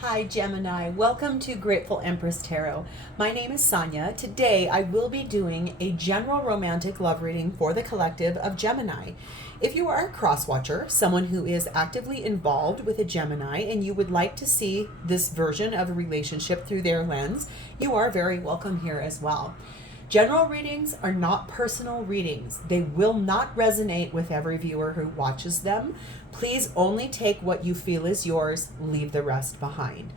Hi Gemini, welcome to Grateful Empress Tarot. My name is Sonia. Today I will be doing a general romantic love reading for the collective of Gemini. If you are a cross watcher, someone who is actively involved with a Gemini and you would like to see this version of a relationship through their lens, you are very welcome here as well. General readings are not personal readings. They will not resonate with every viewer who watches them. Please only take what you feel is yours, leave the rest behind.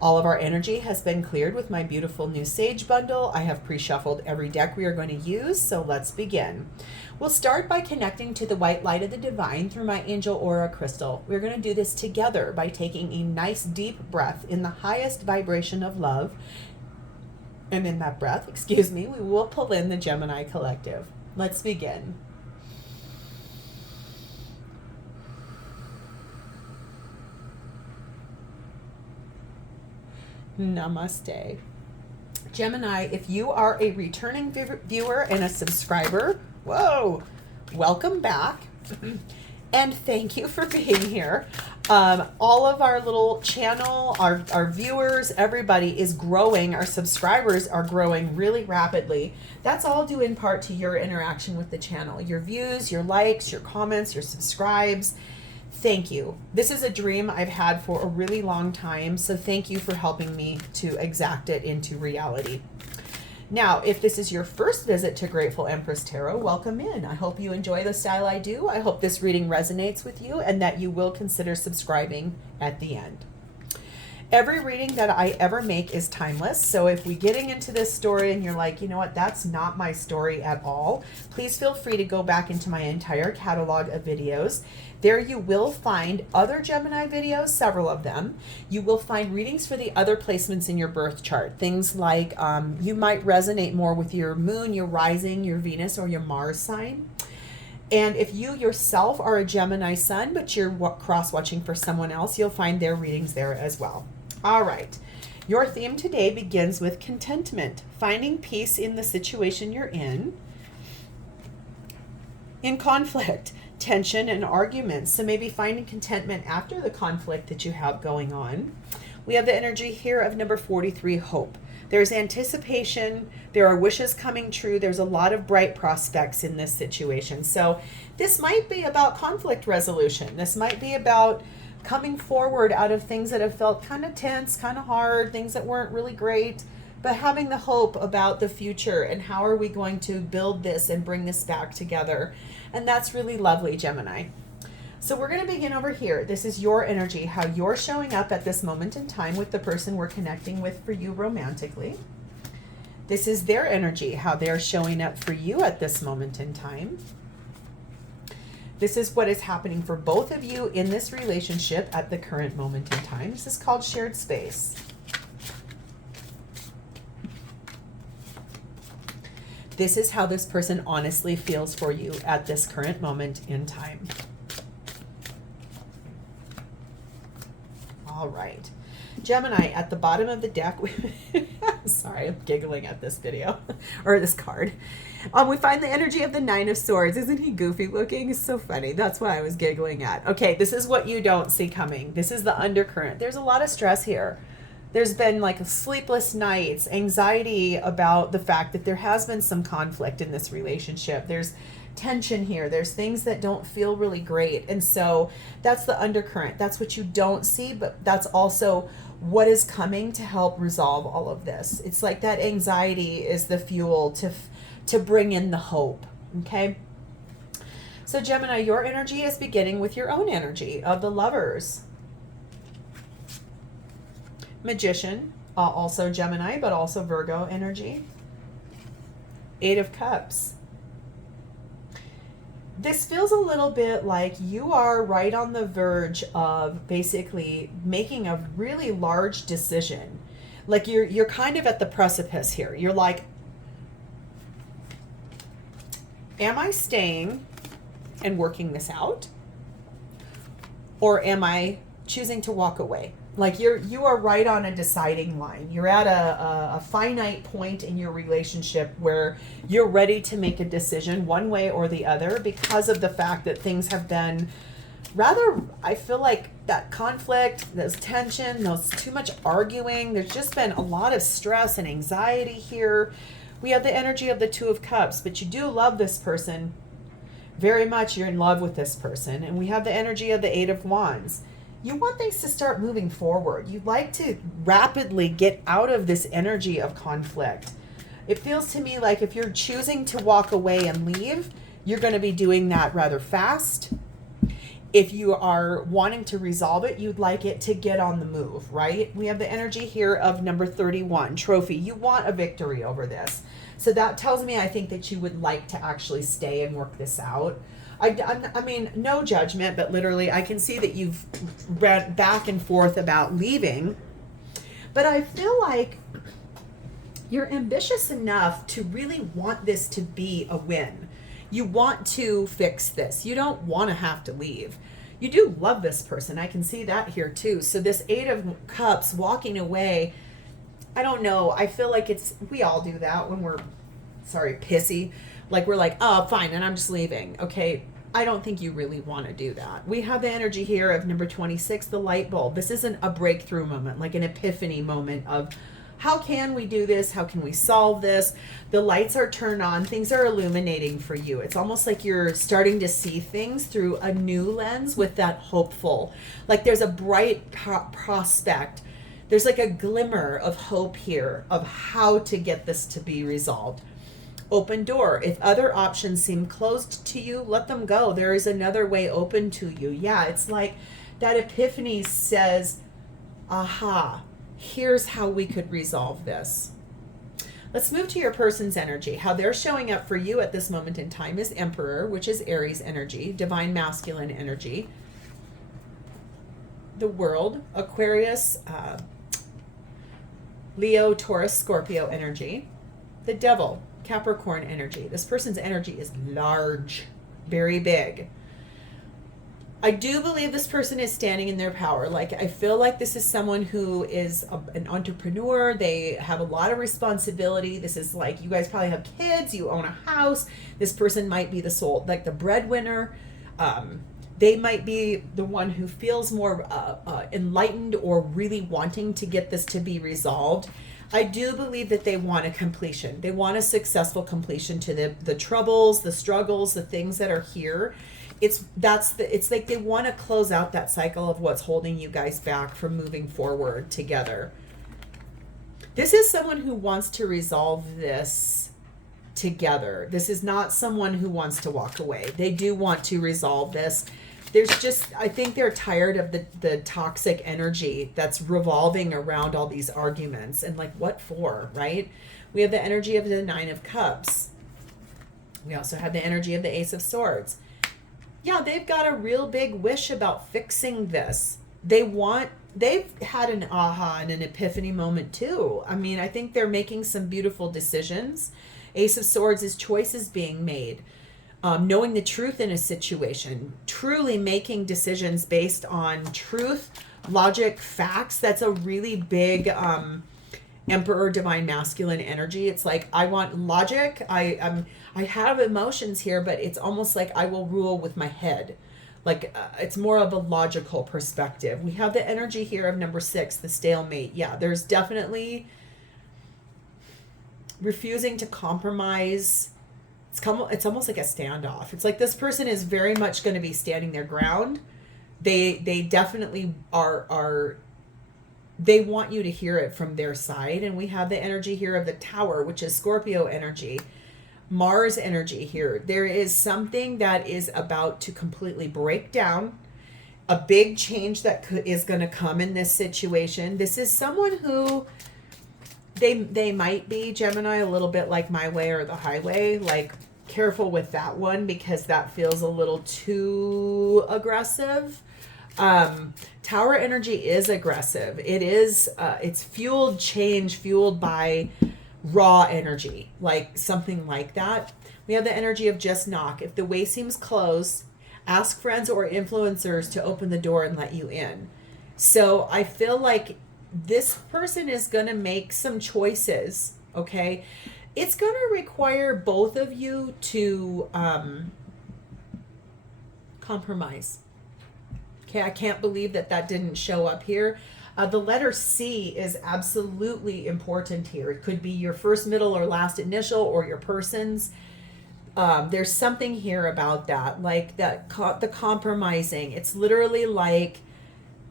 All of our energy has been cleared with my beautiful new Sage bundle. I have pre-shuffled every deck we are going to use, so let's begin. We'll start by connecting to the white light of the divine through my angel aura crystal. We're going to do this together by taking a nice deep breath in the highest vibration of love. And in that breath, we will pull in the Gemini collective. Let's begin. Namaste. Gemini, if you are a returning viewer and a subscriber, welcome back. And thank you for being here. All of our little channel, our viewers, everybody is growing. Our subscribers are growing really rapidly. That's all due in part to your interaction with the channel. Your views, your likes, your comments, your subscribes. Thank you. This is a dream I've had for a really long time. So thank you for helping me to exact it into reality. Now, if this is your first visit to Grateful Empress Tarot, welcome in. I hope you enjoy the style I do. I hope this reading resonates with you and that you will consider subscribing at the end. Every reading that I ever make is timeless. So if we're getting into this story and you're like, you know what, that's not my story at all, please feel free to go back into my entire catalog of videos. There you will find other Gemini videos, several of them. You will find readings for the other placements in your birth chart. Things like you might resonate more with your moon, your rising, your Venus, or your Mars sign. And if you yourself are a Gemini sun, but you're cross-watching for someone else, you'll find their readings there as well. All right. Your theme today begins with contentment, finding peace in the situation you're in conflict, tension, and arguments. So maybe finding contentment after the conflict that you have going on. We have the energy here of number 43, hope. There's anticipation. There are wishes coming true. There's a lot of bright prospects in this situation. So this might be about conflict resolution. This might be about coming forward out of things that have felt kind of tense, kind of hard, things that weren't really great, but having the hope about the future and how are we going to build this and bring this back together. And that's really lovely, Gemini. So we're going to begin over here. This is your energy, how you're showing up at this moment in time with the person we're connecting with for you romantically. This is their energy, how they're showing up for you at this moment in time. This is what is happening for both of you in this relationship at the current moment in time. This is called shared space. This is how this person honestly feels for you at this current moment in time. All right. Gemini, at the bottom of the deck, sorry, I'm giggling at this video, or this card. We find the energy of the Nine of Swords. Isn't he goofy looking? It's so funny. That's what I was giggling at. Okay, this is what you don't see coming. This is the undercurrent. There's a lot of stress here. There's been like sleepless nights, anxiety about the fact that there has been some conflict in this relationship. There's tension here. There's things that don't feel really great. And so that's the undercurrent. That's what you don't see, but that's also what is coming to help resolve all of this. It's like that anxiety is the fuel to bring in the hope. Okay. So Gemini, your energy is beginning with your own energy of the Lovers. Magician, also Gemini, but also Virgo energy. Eight of Cups. This feels a little bit like you are right on the verge of basically making a really large decision. Like you're kind of at the precipice here. You're like, am I staying and working this out? Or am I choosing to walk away? Like you are right on a deciding line. You're at a finite point in your relationship where you're ready to make a decision one way or the other because of the fact that things have been rather, I feel like that conflict, those tension, those too much arguing, there's just been a lot of stress and anxiety here. We have the energy of the Two of Cups, but you do love this person very much. You're in love with this person. And we have the energy of the Eight of Wands. You want things to start moving forward. You'd like to rapidly get out of this energy of conflict. It feels to me like if you're choosing to walk away and leave, you're going to be doing that rather fast. If you are wanting to resolve it, you'd like it to get on the move, right? We have the energy here of number 31, trophy. You want a victory over this. So that tells me, I think that you would like to actually stay and work this out. I mean, no judgment, but literally I can see that you've read back and forth about leaving. But I feel like you're ambitious enough to really want this to be a win. You want to fix this. You don't want to have to leave. You do love this person. I can see that here too. So this Eight of Cups walking away, I don't know. I feel like we all do that when we're, pissy. Like we're like, oh, fine, and I'm just leaving. Okay, I don't think you really want to do that. We have the energy here of number 26, the light bulb. This isn't a breakthrough moment, like an epiphany moment of, how can we do this? How can we solve this? The lights are turned on. Things are illuminating for you. It's almost like you're starting to see things through a new lens with that hopeful. Like there's a bright prospect. There's like a glimmer of hope here of how to get this to be resolved. Open door. If other options seem closed to you, let them go. There is another way open to you. Yeah, it's like that epiphany says, aha, here's how we could resolve this. Let's move to your person's energy. How they're showing up for you at this moment in time is Emperor, which is Aries energy, divine masculine energy. The World, Aquarius, Leo, Taurus, Scorpio energy. The Devil, Capricorn energy. This person's energy is large, very big. I do believe this person is standing in their power. Like, I feel like this is someone who is an entrepreneur. They have a lot of responsibility. This is like, you guys probably have kids, you own a house. This person might be the soul, like the breadwinner. They might be the one who feels more enlightened or really wanting to get this to be resolved. I do believe that they want a completion. They want a successful completion to the troubles, the struggles, the things that are here. It's like they want to close out that cycle of what's holding you guys back from moving forward together. This is someone who wants to resolve this together. This is not someone who wants to walk away. They do want to resolve this. I think they're tired of the toxic energy that's revolving around all these arguments. And like, what for, right? We have the energy of the Nine of Cups. We also have the energy of the Ace of Swords. Yeah, they've got a real big wish about fixing this. They've had an aha and an epiphany moment too. I mean, I think they're making some beautiful decisions. Ace of Swords is choices being made. Knowing the truth in a situation, truly making decisions based on truth, logic, facts. That's a really big Emperor divine masculine energy. It's like, I want logic. I have emotions here, but it's almost like I will rule with my head. Like it's more of a logical perspective. We have the energy here of number 6, the stalemate. Yeah, there's definitely refusing to compromise. It's almost like a standoff. It's like this person is very much going to be standing their ground. They definitely are. They want you to hear it from their side. And we have the energy here of the Tower, which is Scorpio energy, Mars energy here. There is something that is about to completely break down, a big change that is going to come in this situation. This is someone who they might be, Gemini, a little bit like My Way or the Highway. Like, careful with that one because that feels a little too aggressive. Tower energy is aggressive. It is, it's fueled change, fueled by raw energy, like something like that. We have the energy of just knock. If the way seems closed, ask friends or influencers to open the door and let you in. So I feel like this person is going to make some choices, okay? It's going to require both of you to compromise. Okay, I can't believe that that didn't show up here. The letter C is absolutely important here. It could be your first, middle, or last initial, or your person's. There's something here about that, like that the compromising. It's literally like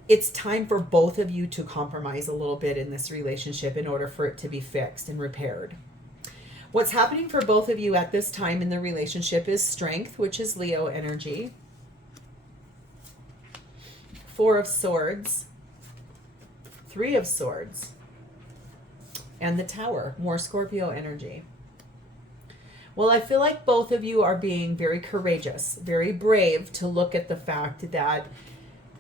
it's time for both of you to compromise a little bit in this relationship in order for it to be fixed and repaired. What's happening for both of you at this time in the relationship is strength, which is Leo energy. 4 of Swords, 3 of Swords, and the Tower, more Scorpio energy. Well, I feel like both of you are being very courageous, very brave to look at the fact that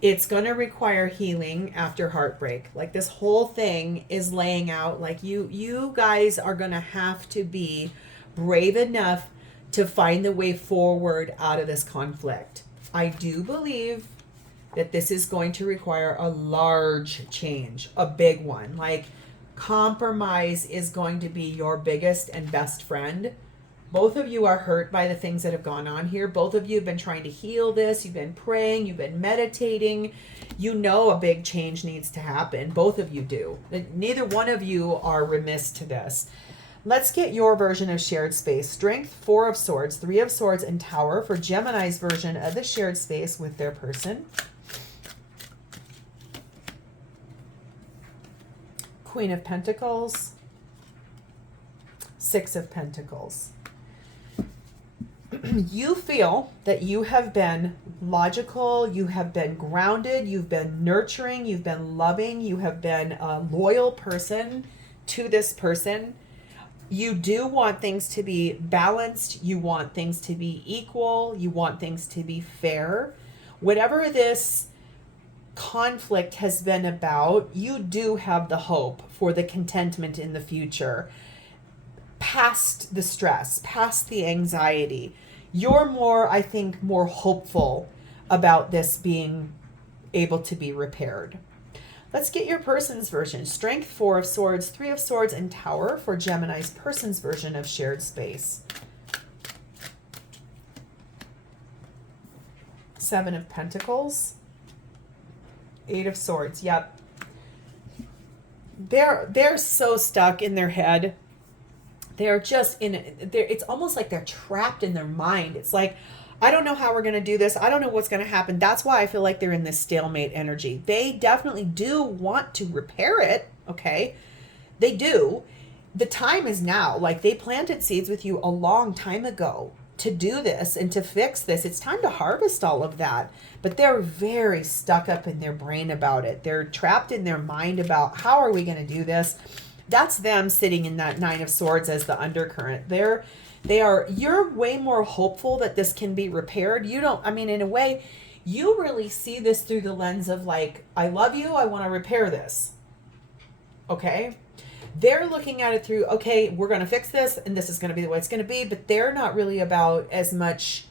it's going to require healing after heartbreak. Like this whole thing is laying out like you guys are going to have to be brave enough to find the way forward out of this conflict. I do believe that this is going to require a large change, a big one. Like compromise is going to be your biggest and best friend. Both of you are hurt by the things that have gone on here. Both of you have been trying to heal this. You've been praying. You've been meditating. You know a big change needs to happen. Both of you do. Neither one of you are remiss to this. Let's get your version of shared space. Strength, 4 of Swords, 3 of Swords, and Tower for Gemini's version of the shared space with their person. Queen of Pentacles, 6 of Pentacles. You feel that you have been logical, you have been grounded, you've been nurturing, you've been loving, you have been a loyal person to this person. You do want things to be balanced, you want things to be equal, you want things to be fair. Whatever this conflict has been about, you do have the hope for the contentment in the future. Past the stress, past the anxiety. You're more, I think, more hopeful about this being able to be repaired. Let's get your person's version. Strength, 4 of Swords, 3 of Swords, and Tower for Gemini's person's version of shared space. 7 of Pentacles, 8 of Swords. Yep. They're so stuck in their head. They're just it's almost like they're trapped in their mind. It's like, I don't know how we're going to do this. I don't know what's going to happen. That's why I feel like they're in this stalemate energy. They definitely do want to repair it. Okay. They do. The time is now. Like they planted seeds with you a long time ago to do this and to fix this. It's time to harvest all of that. But they're very stuck up in their brain about it. They're trapped in their mind about how are we going to do this? That's them sitting in that 9 of Swords as the undercurrent. You're way more hopeful that this can be repaired. You don't, I mean, in a way, you really see this through the lens of like, I love you, I want to repair this. Okay? They're looking at it through, okay, we're going to fix this and this is going to be the way it's going to be, but they're not really about as much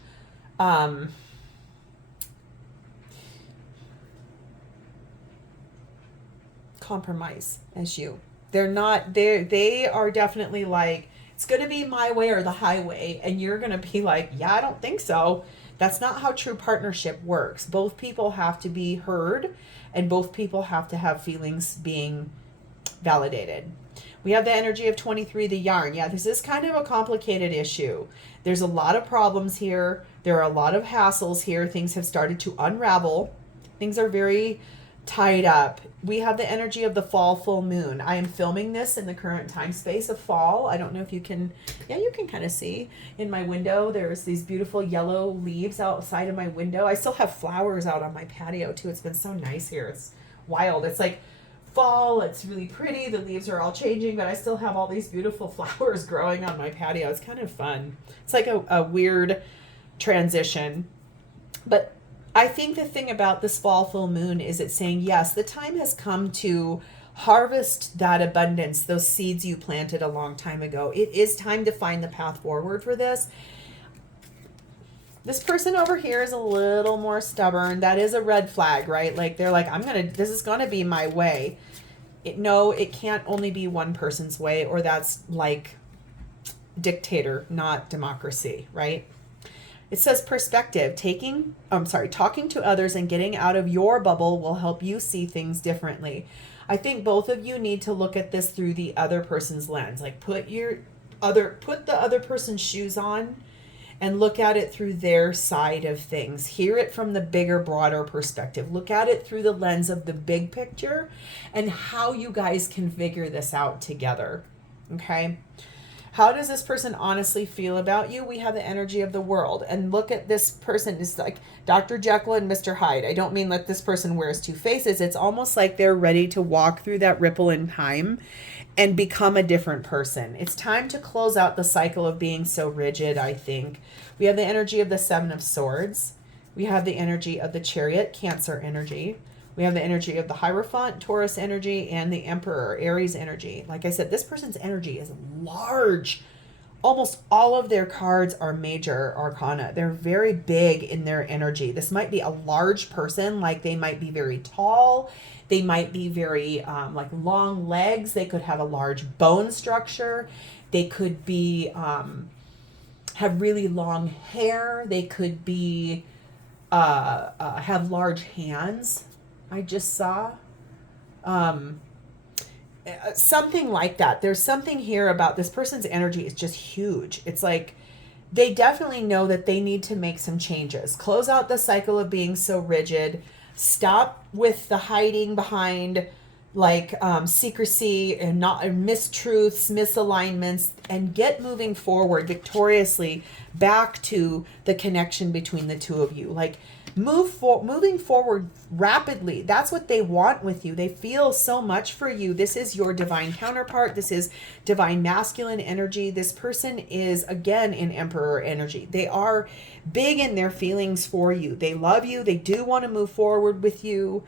compromise as you. They are definitely like, it's going to be my way or the highway. And you're going to be like, yeah, I don't think so. That's not how true partnership works. Both people have to be heard and both people have to have feelings being validated. We have the energy of 23, the yarn. Yeah, this is kind of a complicated issue. There's a lot of problems here. There are a lot of hassles here. Things have started to unravel. Things are very tied up. We have the energy of the fall full moon. I am filming this in the current time space of fall. I don't know if you can, yeah, you can kind of see in my window. There's these beautiful yellow leaves outside of my window. I still have flowers out on my patio too. It's been so nice here. It's wild. It's like fall. It's really pretty. The leaves are all changing, but I still have all these beautiful flowers growing on my patio. It's kind of fun. It's like a weird transition. But I think the thing about this fall full moon is it's saying, yes, the time has come to harvest that abundance, those seeds you planted a long time ago. It is time to find the path forward for this. This person over here is a little more stubborn. That is a red flag, right? Like they're like, this is going to be my way. No, it can't only be one person's way, or that's like dictator, not democracy, right? It says perspective. Talking to others and getting out of your bubble will help you see things differently. I think both of you need to look at this through the other person's lens. Like put the other person's shoes on and look at it through their side of things. Hear it from the bigger, broader perspective. Look at it through the lens of the big picture and how you guys can figure this out together. Okay? How does this person honestly feel about you? We have the energy of the world. And look at this person. It's like Dr. Jekyll and Mr. Hyde. I don't mean that this person wears two faces. It's almost like they're ready to walk through that ripple in time and become a different person. It's time to close out the cycle of being so rigid, I think. We have the energy of the Seven of Swords. We have the energy of the Chariot, Cancer energy. We have the energy of the Hierophant, Taurus energy, and the Emperor, Aries energy. Like I said, this person's energy is large. Almost all of their cards are major arcana. They're very big in their energy. This might be a large person, like they might be very tall. They might be very like long legs. They could have a large bone structure. They could be have really long hair. They could be have large hands. I just saw something like that. There's something here about this person's energy is just huge. It's like they definitely know that they need to make some changes. Close out the cycle of being so rigid. Stop with the hiding behind like secrecy and not mistruths, misalignments, and get moving forward victoriously back to the connection between the two of you. Like moving forward rapidly. That's what they want with you. They feel so much for you. This is your divine counterpart. This is divine masculine energy. This person is again in Emperor energy. They are big in their feelings for you. They love you. They do want to move forward with you.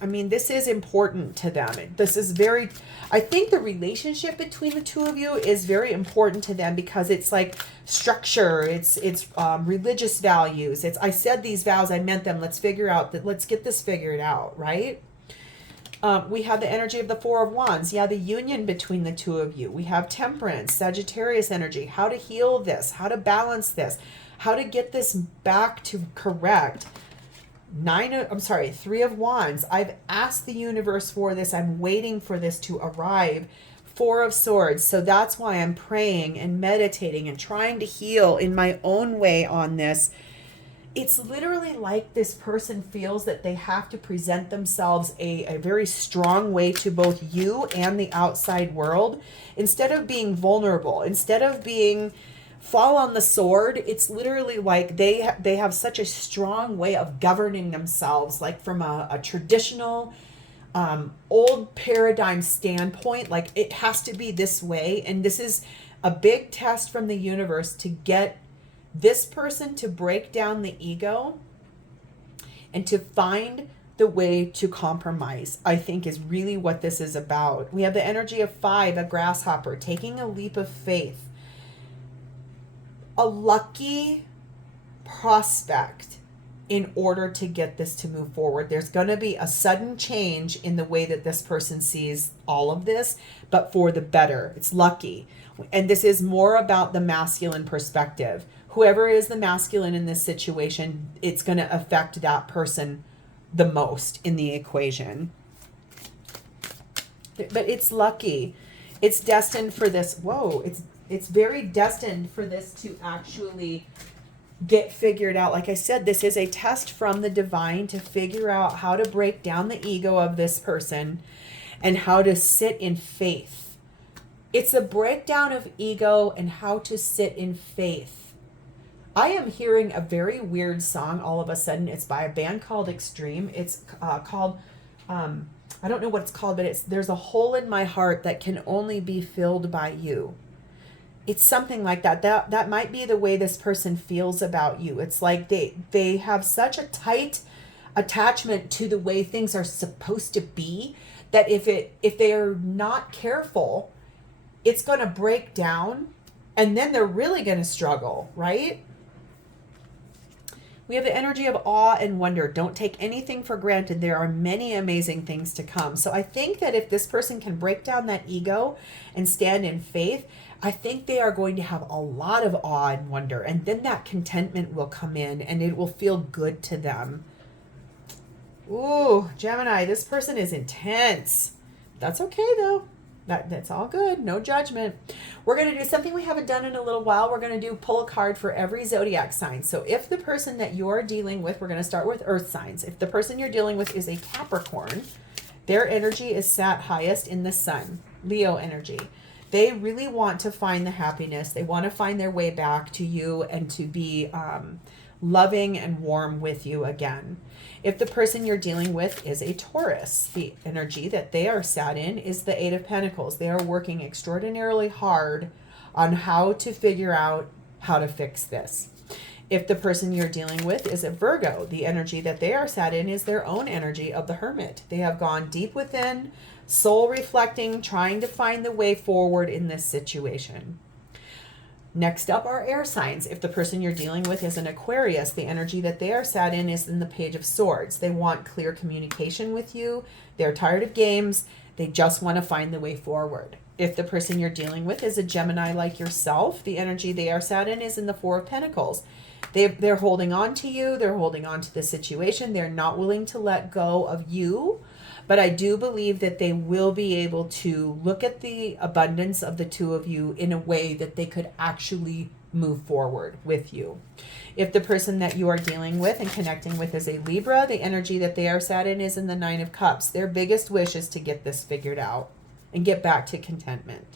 This is important to them. I think the relationship between the two of you is very important to them because it's like structure, it's religious values. I said these vows, I meant them. Let's get this figured out, right? We have the energy of the Four of Wands. Yeah, the union between the two of you. We have Temperance, Sagittarius energy. How to heal this, how to balance this, how to get this back to correct. Three of Wands. I've asked the universe for this. I'm waiting for this to arrive. Four of Swords. So that's why I'm praying and meditating and trying to heal in my own way on this. It's literally like this person feels that they have to present themselves a very strong way to both you and the outside world. Instead of being vulnerable, instead of being fall on the sword, it's literally like they have such a strong way of governing themselves, like from a traditional old paradigm standpoint. Like it has to be this way, and this is a big test from the universe to get this person to break down the ego and to find the way to compromise, I think is really what this is about. We have the energy of 5, a grasshopper, taking a leap of faith. A lucky prospect in order to get this to move forward. There's going to be a sudden change in the way that this person sees all of this, but for the better. It's lucky. And this is more about the masculine perspective. Whoever is the masculine in this situation, it's going to affect that person the most in the equation. But it's lucky. It's destined for this. Whoa, it's very destined for this to actually get figured out. Like I said, this is a test from the divine to figure out how to break down the ego of this person and how to sit in faith. It's a breakdown of ego and how to sit in faith. I am hearing a very weird song all of a sudden. It's by a band called Extreme. It's called, I don't know what it's called, but there's a hole in my heart that can only be filled by you. It's something like that. That might be the way this person feels about you. It's like they have such a tight attachment to the way things are supposed to be that if they are not careful, it's going to break down and then they're really going to struggle, right? We have the energy of awe and wonder. Don't take anything for granted. There are many amazing things to come. So I think that if this person can break down that ego and stand in faith, I think they are going to have a lot of awe and wonder. And then that contentment will come in and it will feel good to them. Ooh, Gemini, this person is intense. That's okay though. That's all good. No judgment. We're going to do something we haven't done in a little while. We're going to pull a card for every zodiac sign. So if the person that you're dealing with, we're going to start with earth signs. If the person you're dealing with is a Capricorn, their energy is sat highest in the sun. Leo energy. They really want to find the happiness. They want to find their way back to you and to be loving and warm with you again. If the person you're dealing with is a Taurus, the energy that they are sat in is the Eight of Pentacles. They are working extraordinarily hard on how to figure out how to fix this. If the person you're dealing with is a Virgo, the energy that they are sat in is their own energy of the Hermit. They have gone deep within, soul reflecting, trying to find the way forward in this situation. Next up are air signs. If the person you're dealing with is an Aquarius, the energy that they are sat in is in the Page of Swords. They want clear communication with you. They're tired of games. They just want to find the way forward. If the person you're dealing with is a Gemini like yourself, the energy they are sat in is in the Four of Pentacles. They're holding on to you. They're holding on to the situation. They're not willing to let go of you. But I do believe that they will be able to look at the abundance of the two of you in a way that they could actually move forward with you. If the person that you are dealing with and connecting with is a Libra, the energy that they are sat in is in the Nine of Cups. Their biggest wish is to get this figured out and get back to contentment.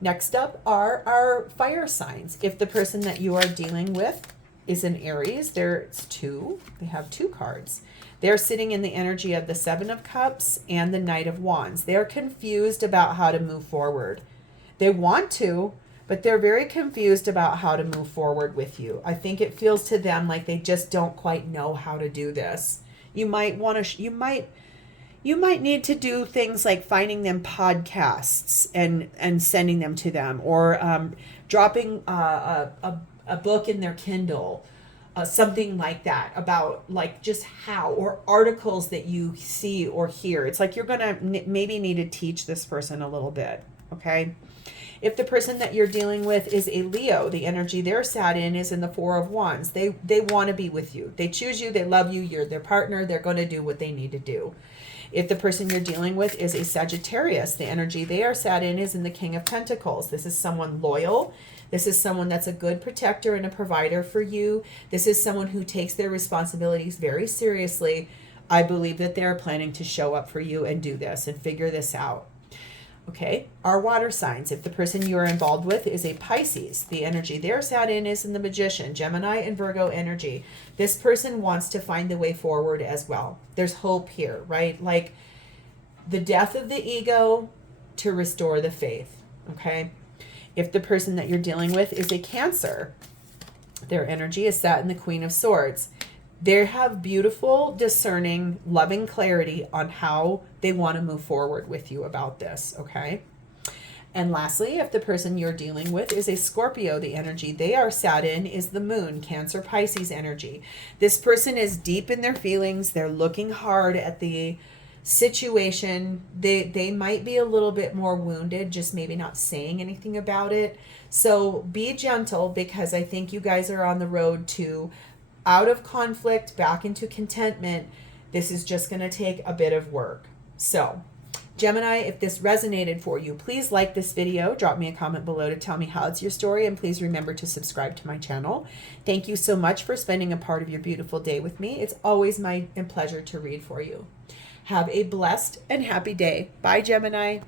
Next up are our fire signs. If the person that you are dealing with is an Aries, there's two. They have two cards. They're sitting in the energy of the Seven of Cups and the Knight of Wands. They're confused about how to move forward. They want to, but they're very confused about how to move forward with you. I think it feels to them like they just don't quite know how to do this. You might want to, you might need to do things like finding them podcasts and sending them to them, or dropping a book in their Kindle. Something like that, about like just how, or articles that you see or hear. It's like you're gonna maybe need to teach this person a little bit. Okay. If the person that you're dealing with is a Leo, the energy they're sat in is in the Four of Wands. They want to be with you. They choose you. They love you. You're their partner. They're going to do what they need to do. If the person you're dealing with is a Sagittarius, the energy they are sat in is in the King of Pentacles. This is someone loyal. This is someone that's a good protector and a provider for you. This is someone who takes their responsibilities very seriously. I believe that they're planning to show up for you and do this and figure this out. Okay, our water signs. If the person you are involved with is a Pisces, the energy they're sat in is in the Magician, Gemini and Virgo energy. This person wants to find the way forward as well. There's hope here, right? Like the death of the ego to restore the faith, okay? If the person that you're dealing with is a Cancer, their energy is sat in the Queen of Swords. They have beautiful, discerning, loving clarity on how they want to move forward with you about this, okay? And lastly, if the person you're dealing with is a Scorpio, the energy they are sat in is the Moon, Cancer, Pisces energy. This person is deep in their feelings. They're looking hard at the situation. They might be a little bit more wounded, just maybe not saying anything about it. So be gentle, because I think you guys are on the road to out of conflict, back into contentment. This is just going to take a bit of work. So Gemini, if this resonated for you, please like this video. Drop me a comment below to tell me how it's your story. And please remember to subscribe to my channel. Thank you so much for spending a part of your beautiful day with me. It's always my pleasure to read for you. Have a blessed and happy day. Bye, Gemini.